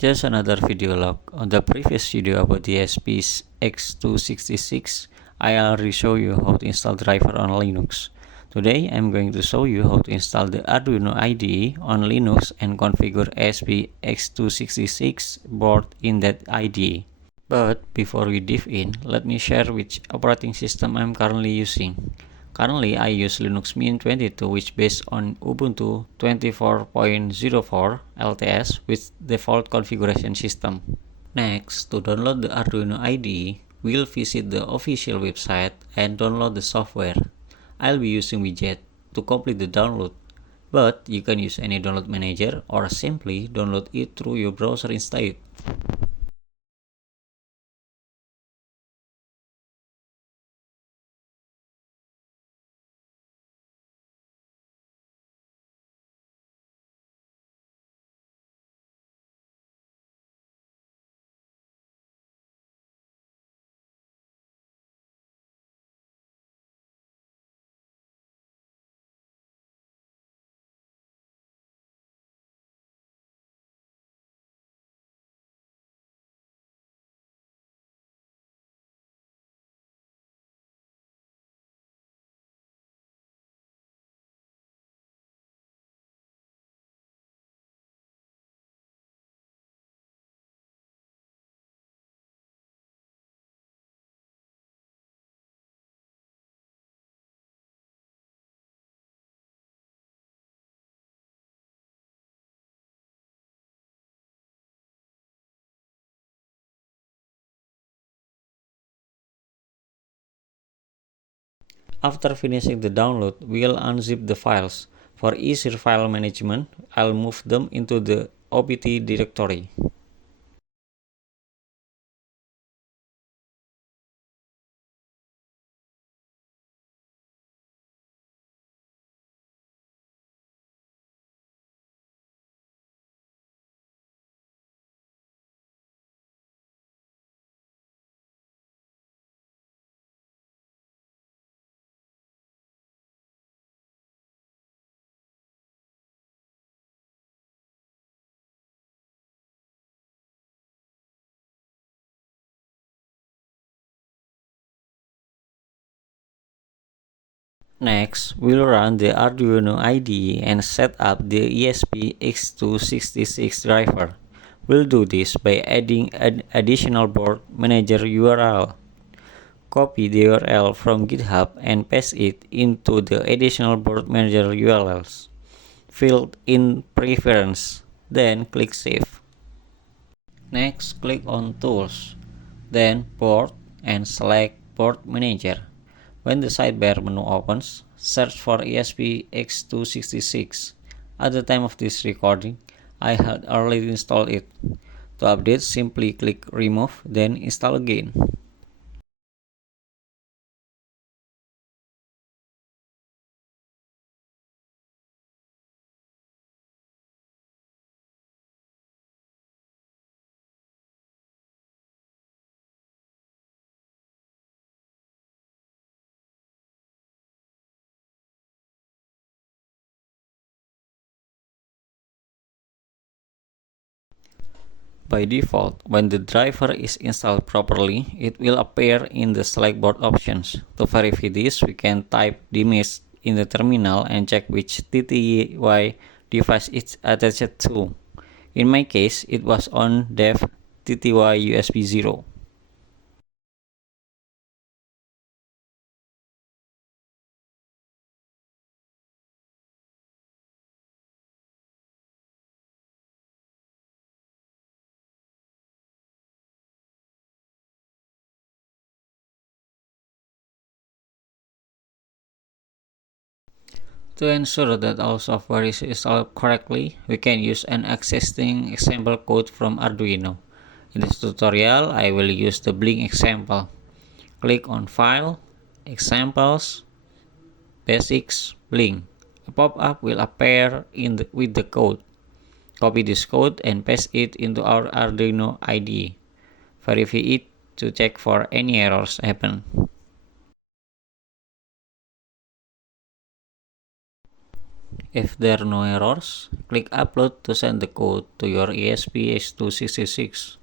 Just another video log. On the previous video about the ESP8266, I already showed you how to install driver on Linux. Today I'm going to show you how to install the Arduino IDE on Linux and configure ESP8266 board in that IDE. But before we dive in, let me share which operating system I'm currently using. Currently, I use Linux Mint 22, which based on Ubuntu 24.04 LTS with default configuration system. Next, to download the Arduino IDE, we'll visit the official website and download the software. I'll be using widget to complete the download, but you can use any download manager or simply download it through your browser instead. After finishing the download, we'll unzip the files. For easier file management, I'll move them into the OPT directory. Next, we'll run the Arduino IDE and set up the ESP8266 driver. We'll do this by adding an additional board manager URL. Copy the URL from GitHub and paste it into the additional board manager URLs. Fill in preference, then click Save. Next, click on Tools, then Board and select Board Manager. When the sidebar menu opens, search for ESP8266. At the time of this recording, I had already installed it. To update, simply click Remove, then install again. By default, when the driver is installed properly, it will appear in the select board options. To verify this, we can type dmist in the terminal and check which TTY device it's attached to. In my case, it was on dev TTY USB 0. To ensure that our software is installed correctly, we can use an existing example code from Arduino. In this tutorial, I will use the Blink example. Click on File, Examples, Basics, Blink. A pop-up will appear with the code. Copy this code and paste it into our Arduino IDE. Verify it to check for any errors happen. If there are no errors, click Upload to send the code to your ESP8266.